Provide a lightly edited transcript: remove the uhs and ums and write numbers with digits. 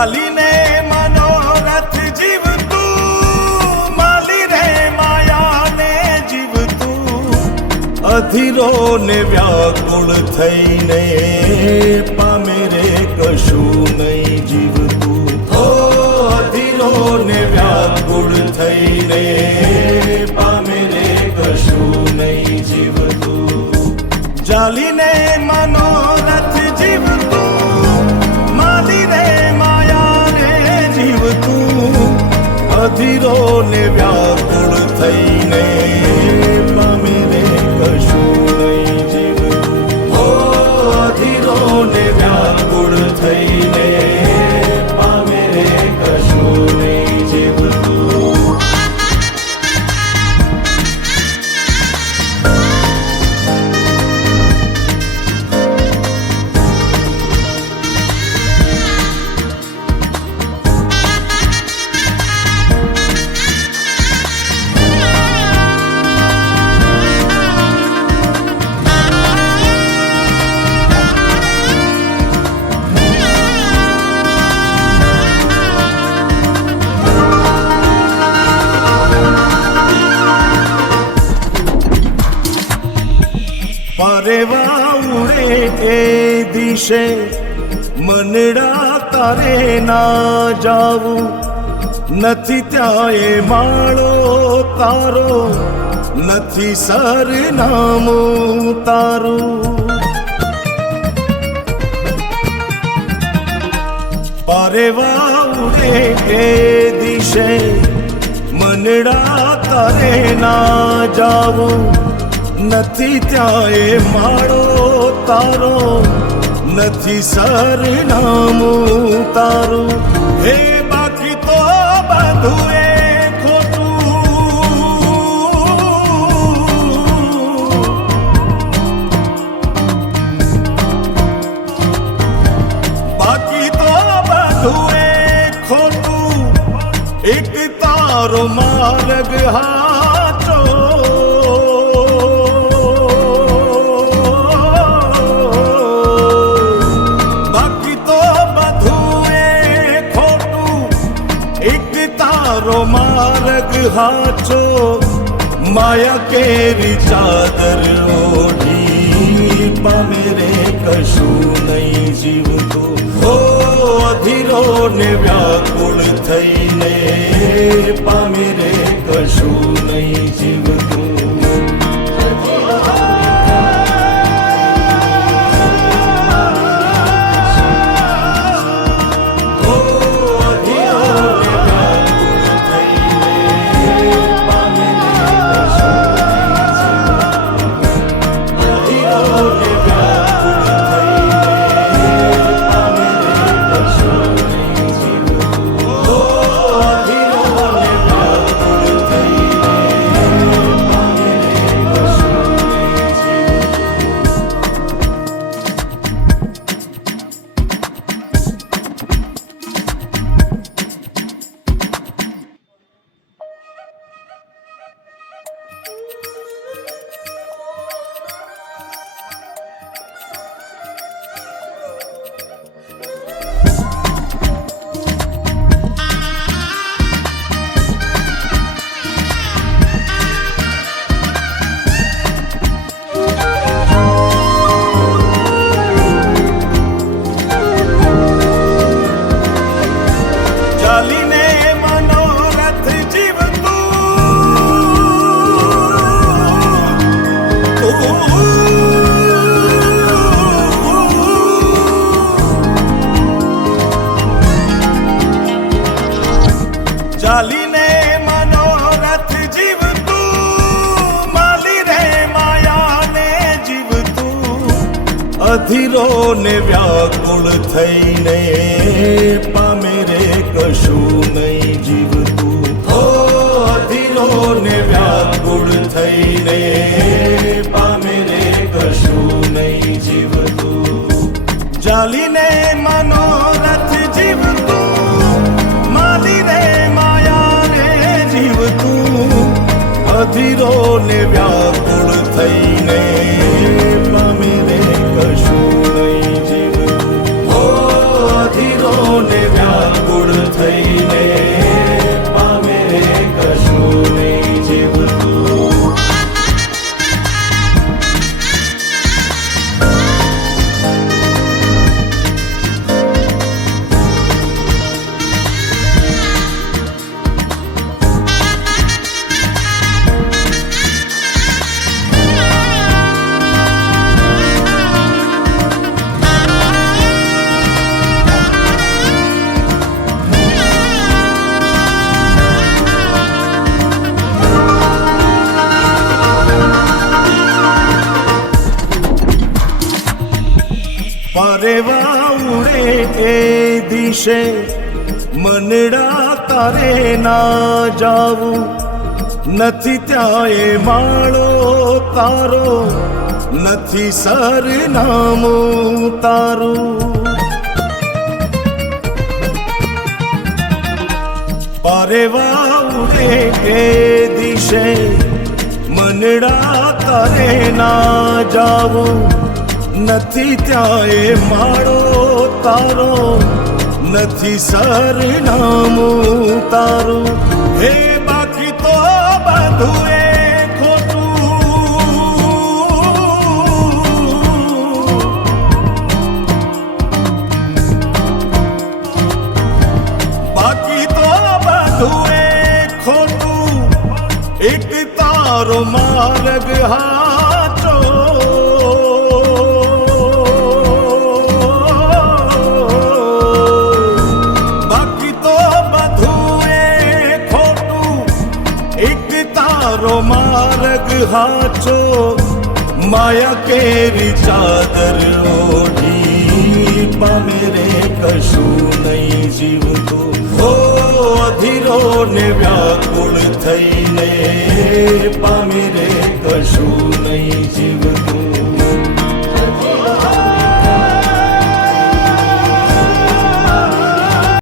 ચાલીને મનોરથ જીવતું, માલી રે માયાને જીવતું, અધીરો ને વ્યાકુળ થઈને પામે રે કશું નહીં જીવતું. ઓ અધીરો ને વ્યાકુળ થઈને પામે રે કશું નહીં જીવતું. ચાલીને મનોરથ જીવતું, માલી રે માયાને જીવતું, અધીરો ને વ્યાકુળ થઈને પામે રે કશું નહીં જીવતું. ઓ અધીરો ને વ્યાકુળ થઈને પામે રે કશું નહીં જીવતું. પરેવા ઉડે એ દિશે મનડા તારે ના જાવું, નથી ત્યાં એ માળો તારો, નથી સરનામું તારું. પરેવા ઉડે એ દિશે મનડા તારે ના જાવું, નથી ત્યાં એ માળો તારો, નથી સરનામું તારું. હે બાકી તો બધું એ ખોટું, બાકી તો બધું એ ખોટું, એક તારો માર્ગ હાચો. માર્ગ હાચો, માયા કેરી ચાદર ઓઢી પામે રે કશું નહીં જીવતું. ઓ અધીરો ને વ્યાકુળ થઈને પામે રે કશું નહીં જીવતું. ચાલીને મનોરથ જીવતું, માલી રે માયાને જીવતું, અધીરો ને વ્યાકુળ થઈને પામે રે કશું નહીં જીવતું. ઓ અધીરો ને વ્યાકુળ થઈને પામે રે કશું નહીં જીવતું. ચાલીને મનોરથ જીવતું, માલી રે અધીરો ને વ્યાકુળ થઈને પામે રે કશું નહીં જીવતું. ઓ અધીરો ને પારેવા ઉડે એ દિશે મનડા તારે ના જાવું નથી ત્યાં એ માળો તારો નથી સરનામું તારું પારેવા ઉડે એ દિશે મનડા તારે ના જાવું નથી ત્યાં એ માળો તારો નથી સરનામું તારું હે બાકી તો બધું એ એક તારો માર્ગ હાચો બાકી તો બધું એ ખોટું એક તારો માર્ગ હાચો માયા કેરી ચાદર ઓઢી પામે રે કશું નહીં જીવતું હો અધીરો ને વ્યાકુળ થઈને